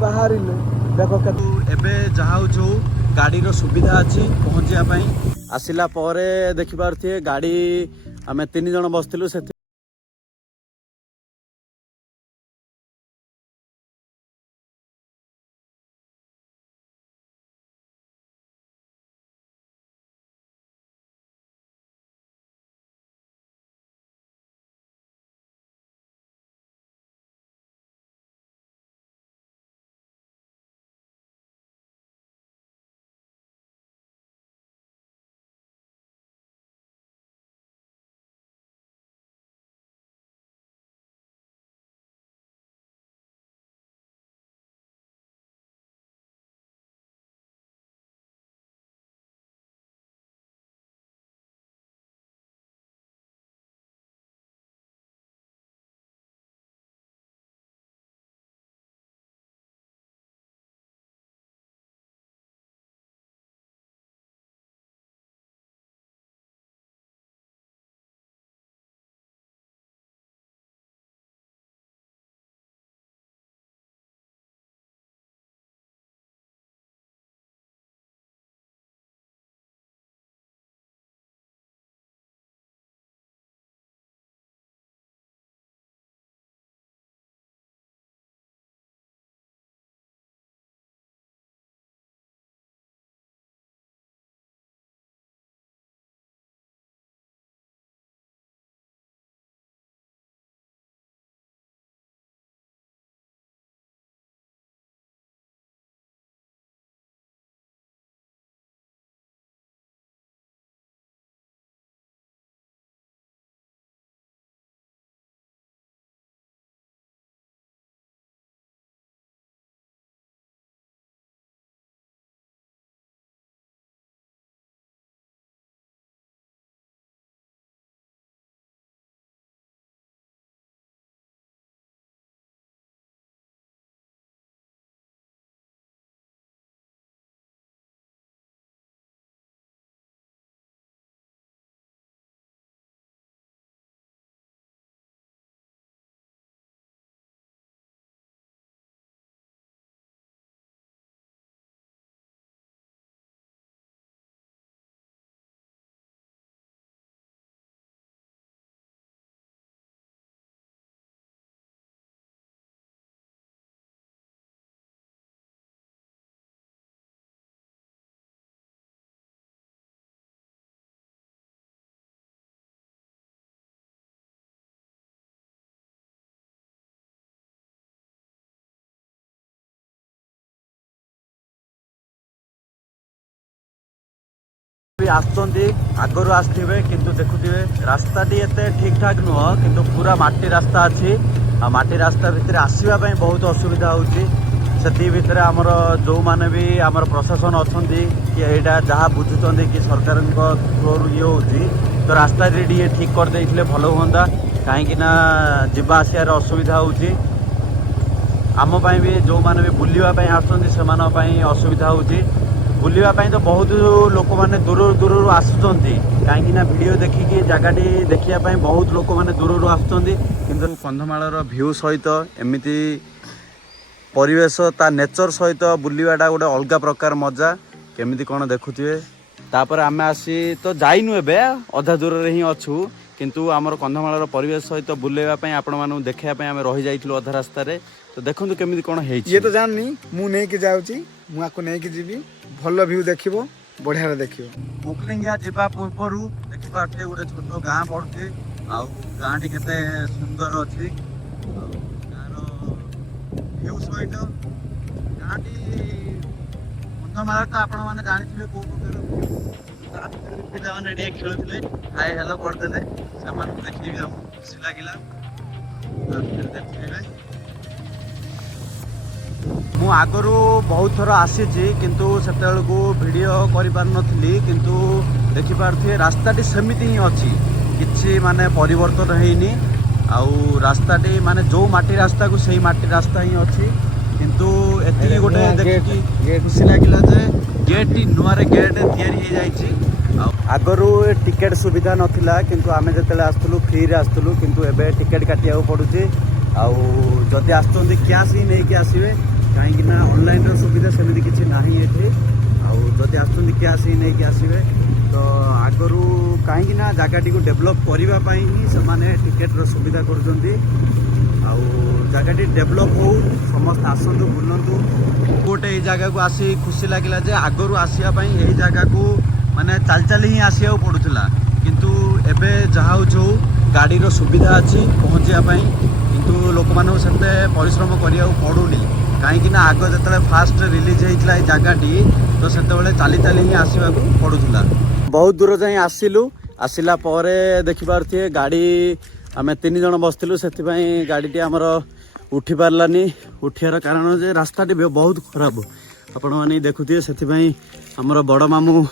बाहर देख एबे जहाँ जो गाड़ी सुविधा अच्छी पहुँचापी आसला देखिपे गाड़ी आम 3 जन बसलु से आगरू आसवे किंतु देखुए रास्ता एत ठीक ठाक नुह किंतु पूरा माटी रास्ता अच्छी माटी रास्ता भितर आसवाई बहुत असुविधा होती आमर जो मैंने भी आमर प्रशासन अच्छा कि यहाँ जहाँ बुझुं कि सरकार थ्रोर ये होती तो रास्ता ये ठीक करदे भल हाँ कहीं जावा आसार असुविधा होती आम भी जो मैंने भी बुलवाई आसुँच असुविधा होती बुलवाई तो बहुत लोक मैंने दूर दूर आसुँच कहीं वीडियो देखिकी जगह देखापी बहुत लोक मैंने दूर आसुँच किंतु कंधमाल भ्यू सहित एमती परिवेश ता नेचर सहित बुलवाटा गोटे अलग प्रकार मजा केमिति कौन देखुए तापर आम आसी तो जाइनु एबे अधा दूर रे ही अच्छू किंतु आमर कंधमाल परिवेश सहित बुलवाई आपण मानू देखापी आम रही जाइलु अधा रास्तार तो देखो केमिति कौन है ये तो जाननी मु नहीं कि जाऊँगी मुझे नहीं कि जीवी भल भ्यू देखिबो बढ़िया देखिबो मुकलिंगा जीवा पूर्व देखिपारे गोटे छोट गाँ पड़े आ गाँ टी केते सुंदर अच्छी गाँर भ्यू सहित गाँ टी कंधमाल तो आपण मैंने जानी कौ प्रकार पिला मैंने टे खेलुले हाय हेलो करदे से देखी खुशी लगे मु आगरू बहुत थर आसी किंतु सेतेबेलू वीडियो कर पार नथली किंतु देखि पारथि रास्ताटी सेमिति ही अच्छी किछि माने परिवर्तन हैनी आउ रास्ताटी माने जो माटी रास्ता को सही माटी रास्ता ही अच्छी किंतु एति गोटे देखि खुशी लागिला जे गेट नुआ रे गेट तयारी हो जाइछि आगरू टिकेट सुविधा नथिला किंतु आमे जतेले आस्तलु फ्री रे आस्तलु किंतु एबे टिकेट काटिया पड़ुची आउ जदि आस्तोंदी कैश ही नहीं कि आसीबे काहेकि ना ऑनलाइन रो सुविधा सेमिति किछि नाही एठी आउ जदि आस्तोंदी कैश ही नहीं कि आसीबे तो आगरू काहेकि ना जागाटी को डेवलप करिवा पई ही समाने टिकेट रो सुविधा करूचंती आउ जागाटी डेवलप हो समस्त आसंतु बुलंतु गोटे ए जगह को आसी खुशी लागिला जे आगरू आसिया पई एही जगह को माने चाल चाल ही आसिया पड़ुला किंतु एबे जहा हो गाड़ी रो सुविधा अच्छी पहुँचा किंतु लोक मानू से परिश्रम करिया पड़ुनी कहीं ना आग जो फास्ट रिलीज होता है जगहटी तो से चली चली ही आसवा पड़ूला बहुत दूर जाए आसिलु आसला देखिपारे गाड़ी आम 3 जन बसलु से गाड़ी आमर उठी पार्लानी उठार कारण जे रास्ताटी बहुत खराब आपण मैंने देखुए से आमर बड़ मामू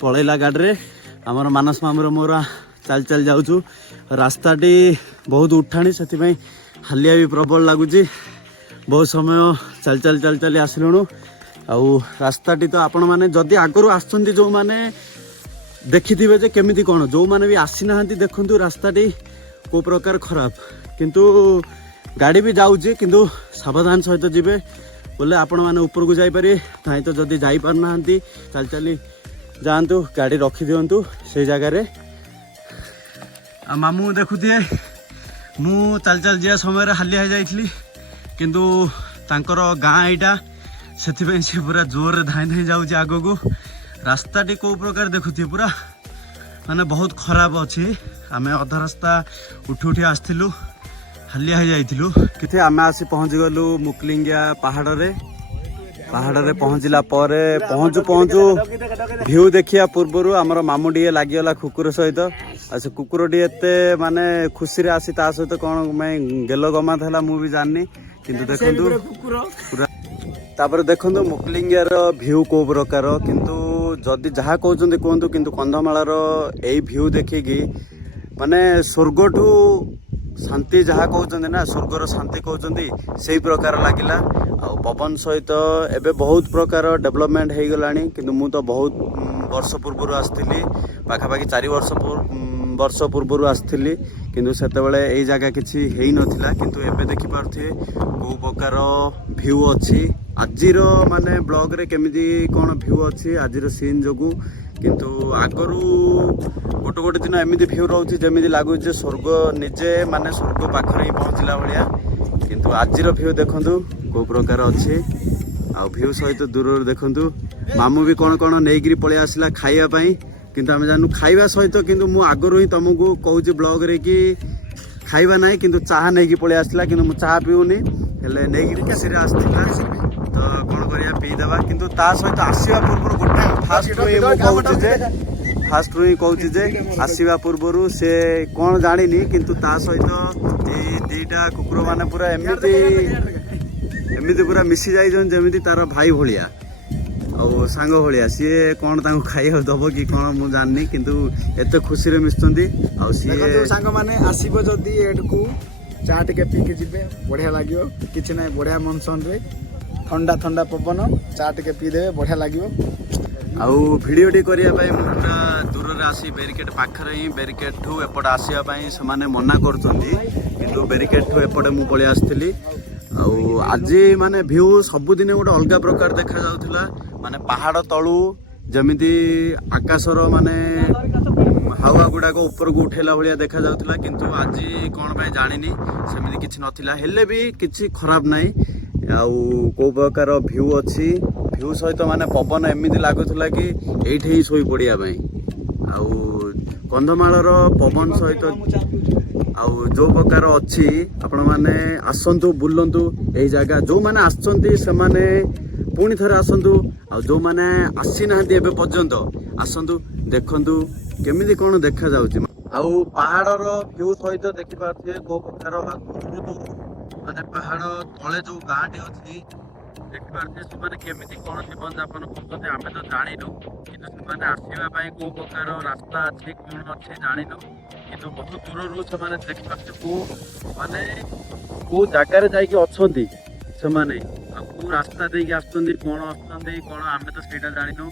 पलैला गाड़ी में आमर मानस मामूर मोर चल चल जाऊँ रास्ताटी बहुत उठाणी से हालिया भी प्रबल लगुच बहुत समय चल चल चल चल आसलुणु आउ रास्ताटी तो आपण मैंने जदि आगरू आसुँच जो मैंने देखिथिबे जे केमिति कोन जो माने भी आसी नाहंती देखंतु रास्ताटी को प्रकार खराब किंतु गाड़ी भी जाऊँगी किंतु सावधान सहित जीवे बोले आपण मैंने ऊपर को जापरि ना तो जदि जाई पार नाहंती चल चली जातु गाड़ी रखी दिंतु से जगार मामू देखुए मु चल चल जा समय हालिया जाइली किंतु तांकर गाँ यहाँ से पूरा जोर धाई धाई जाऊँगी आग को रास्ताटी कौ प्रकार देखुए पूरा माने बहुत खराब अच्छी आम अधा रास्ता उठी उठी आसलु हालिया जाइलु कि आम आसी पहुँची गलु मुकलिंगिया पहाड़ रे पहुँचला पहुँचु पहुँचु भ्यू देखिया पूर्व आमर मामुडी लगिगला कुकुर सहित से कुकुरटी एते माने खुशी रे आसी ता सहित कौन मैं गेल गमा था मुझे जाननी किंतु देखंतु पूरा तापर देखंतु मुकलिंगियार भ्यू को प्रकार किंतु जदि जहाँ कहते कहतु किंतु कंधमालार यही भ्यू देखिकी माने स्वर्गठू शांति जहाँ कहते ना स्वर्गर शांति कहते से प्रकार लगिला आ पवन सहित एबे बहुत प्रकार डेवलपमेंट हो गलानी किंतु मु तो बहुत वर्ष पूर्व आसती पाखापाखि 4 वर्ष पूर्व आसती किंतु सेतेबेले एई जगह किछि हेई नथिला किंतु एबे देखि पारथि को प्रकार भ्यू अछि आजिर माने ब्लॉग रे केमिति कोन भ्यू अछि आजिर सीन जोगु किंतु आगरू गोटे गोटे दिन एमिति भ्यू रहउछि जेमिति लागु जे स्वर्ग निजे माने स्वर्ग पाखरे पहुँचला भलिया किंतु आजिर भ्यू देखंतु को प्रकार अछि आ भ्यू सहित दूर देखंतु मामू भी कोन कोन नेगिरी पळे आसिला खाइया पई किंतु आम जानू खाइबा सहित किंतु मु आगरू ही तुमको कहूँ ब्लॉग रे कि खाइबा नहीं किंतु चाह नहीं पळे आसला किंतु मु चाह पीऊनी हेले नेगिरी कैसे आसला तो कौन करिया पीदेवा किंतु ता सहित आसीबा पूर्व गोटे फास्ट रु कहूँ जे आसीबा पूर्व से कौन जानी किंतु ता सहित दीटा कुकुर माने पूरा एमती पूरा मिसी जाइछन जेमिति तार भाई भलिया और सांग भाया सी कौन खाइबा दब कि कौन मु जाननी किंतु एत खुशी रे मिसुंदी आ सी सांग माने आसीबो जदी एडकू चा टिके पीके जिबे बढ़िया लागियो किछि नै बढ़िया मनसन रे ठंडा ठंडा पवन चा टिके पी देबे बढ़िया लागियो आउ भिडियोटी करिया पई पूरा दूर रे आसी बैरिकेड पाखरे ही बैरिकेड ठू एपट आसिया पई से माने मना करचंदी किंतु बैरिकेड ठू एपटे मु पळे आस्थिली आउ आज माने भ्यू सबुदिन गोटे अलग प्रकार देखा जाउथला माने पहाड़ तलू जमिति आकाशर माने हावा गुड़ाक ऊपर को उठेला भाया देखा जाउथला किंतु आज कौन पाई जानिनी सेमिति किछि नथिला हेले भी किछि खराब नाही आउ को प्रकार भ्यू अच्छी भ्यू सहित माने पवन एमिति लागुथला कि एइठे ही सोई पड़िया पई आउ कंधमालर पवन सहित आउ जो प्रकार अच्छी आपण माने आसंतु बुलंतु एही जगह जो माने आछंती से माने पुणी थरे आसंतु आ जो माने आसी नाहंती एबे पर्यंत आसंतु देखंतु केमिति कोन देखा जाउची आउ पहाड़र व्यू सहित देखि पारथिए को प्रकार माने पहाड़ तळे जो गाँटी अछि देखि पारथिए से माने केमिति कोन जीवन यापन करते आमे तो जानिनु किंतु से माने आसीबा पई को प्रकार रास्ता अछि कोन अछि जानिनु किंतु बहुत दूर रु से माने देखि पारथिए को माने को जगह रे जाई कि अछंती से माने को रास्ता देकी आसुंदी कौन आसुंदी कौन आमे तो सेटा जानिनु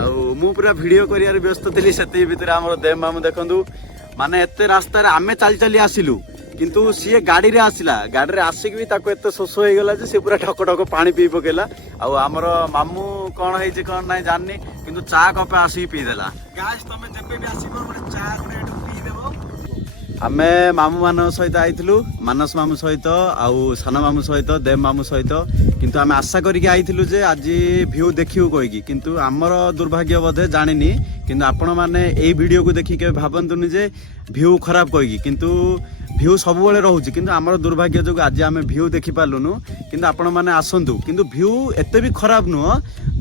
ଆଉ ମୁଁ ପୁରା ଭିଡିଓ କରିବାରେ ବ୍ୟସ୍ତ ଥିଲି ସେତିକି ଭିତରେ ଆମର ଦେବ ମାମୁ ଦେଖନ୍ତୁ ମାନେ ଏତେ ରାସ୍ତାରେ ଆମେ ଚାଲି ଚାଲି ଆସିଲୁ କିନ୍ତୁ ସିଏ ଗାଡିରେ ଆସିଲା ଗାଡିରେ ଆସିକି ବି ତାକୁ ଏତେ ଶୋଷ ହେଇଗଲା ଯେ ସେ ପୁରା ଠକ ଠକ ପାଣି ପିଇ ପକେଇଲା ଆଉ ଆମର ମାମୁ କଣ ହେଇଛି କଣ ନାହିଁ ଜାଣିନି କିନ୍ତୁ ଚା କପେ ଆସିକି ପିଇଦେଲା। ଗାଇସ୍ ତମେ ଯେବେ ବି ଆସିବ ଗୋଟେ ଚା ଗୋଟେ ଏଠୁ ପିଇଦେବ। ଆମେ ମାମୁ ମାନଙ୍କ ସହିତ ଆଇଥିଲୁ ମାନସ ମାମୁ ସହିତ ଆଉ ସାନ ମାମୁ ସହିତ ଦେବ ମାମୁ ସହିତ କିନ୍ତୁ ଆମେ ଆଶା କରିକି ଆଇଥିଲୁ ଯେ ଆଜି ଭିଉ ଦେଖିବୁ କହିକି କିନ୍ତୁ ଆମର ଦୁର୍ଭାଗ୍ୟ ବୋଧେ ଜାଣିନି କିନ୍ତୁ ଆପଣମାନେ ଏଇ ଭିଡ଼ିଓକୁ ଦେଖିକି କେବେ ଭାବନ୍ତୁନି ଯେ ଭିଉ ଖରାପ କହିକି କିନ୍ତୁ ଭିଉ ସବୁବେଳେ ରହୁଛି କିନ୍ତୁ ଆମର ଦୁର୍ଭାଗ୍ୟ ଯୋଗୁଁ ଆଜି ଆମେ ଭିଉ ଦେଖିପାରିଲୁନୁ କିନ୍ତୁ ଆପଣମାନେ ଆସନ୍ତୁ କିନ୍ତୁ ଭିଉ ଏତେ ବି ଖରାପ ନୁହଁ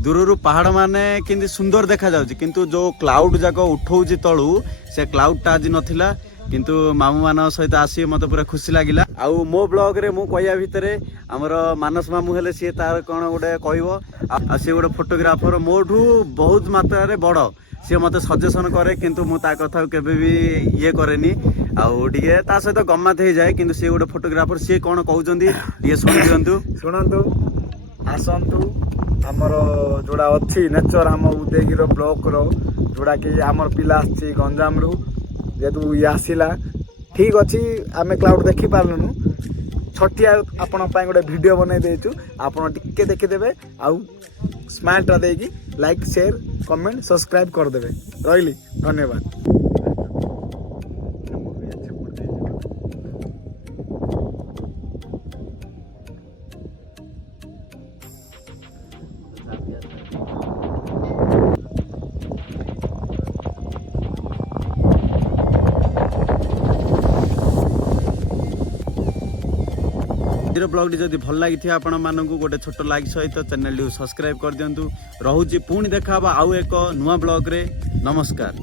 ଦୂରରୁ ପାହାଡ଼ ମାନେ କେମିତି ସୁନ୍ଦର ଦେଖାଯାଉଛି କିନ୍ତୁ ଯେଉଁ କ୍ଲାଉଡ୍ ଯାକ ଉଠଉଛି ତଳୁ ସେ କ୍ଲାଉଡ୍ଟା ଆଜି ନଥିଲା କିନ୍ତୁ ମାମୁ ମାନଙ୍କ ସହିତ ଆସି ମତେ ପୁରା ଖୁସି ଲାଗିଲା ଆଉ ମୋ ବ୍ଲଗରେ ମୁଁ କହିବା ଭିତରେ ଆମର ମାନସ ମାମୁ ହେଲେ ସିଏ ତାର କଣ ଗୋଟେ କହିବ ଆଉ ସିଏ ଗୋଟେ ଫଟୋଗ୍ରାଫର ମୋଠୁ ବହୁତ ମାତ୍ରାରେ ବଡ଼ ସିଏ ମତେ ସଜେସନ କରେ କିନ୍ତୁ ମୁଁ ତା କଥା କେବେ ବି ଇଏ କରେନି ଆଉ ଟିକେ ତା ସହିତ ଗମାତ ହେଇଯାଏ କିନ୍ତୁ ସିଏ ଗୋଟେ ଫଟୋଗ୍ରାଫର ସିଏ କଣ କହୁଛନ୍ତି ଟିକେ ଶୁଣି ଦିଅନ୍ତୁ। ଶୁଣନ୍ତୁ ଆସନ୍ତୁ ଆମର ଯୋଉଟା ଅଛି ନେଚର ଆମ ଉଦୟଗିରି ବ୍ଲକର ଯୋଉଟାକି ଆମର ପିଲା ଆସିଛି ଗଞ୍ଜାମରୁ ଯେହେତୁ ଇଏ ଆସିଲା ଠିକ୍ ଅଛି ଆମେ କ୍ଲାଉଡ୍ ଦେଖିପାରିଲୁନୁ ଛଟିଆ ଆପଣଙ୍କ ପାଇଁ ଗୋଟେ ଭିଡ଼ିଓ ବନେଇ ଦେଇଛୁ ଆପଣ ଟିକେ ଦେଖିଦେବେ ଆଉ ସ୍ମାଇଲ୍ଟା ଦେଇକି ଲାଇକ୍ ସେୟାର କମେଣ୍ଟ ସବସ୍କ୍ରାଇବ୍ କରିଦେବେ ରହିଲି ଧନ୍ୟବାଦ। ବ୍ଲଗଟି ଯଦି ଭଲ ଲାଗିଥିବ ଆପଣମାନଙ୍କୁ ଗୋଟେ ଛୋଟ ଲାଇକ୍ ସହିତ ଚ୍ୟାନେଲଟିକୁ ସବସ୍କ୍ରାଇବ୍ କରିଦିଅନ୍ତୁ ରହୁଛି ପୁଣି ଦେଖା ହବା ଆଉ ଏକ ନୂଆ ବ୍ଲଗରେ ନମସ୍କାର।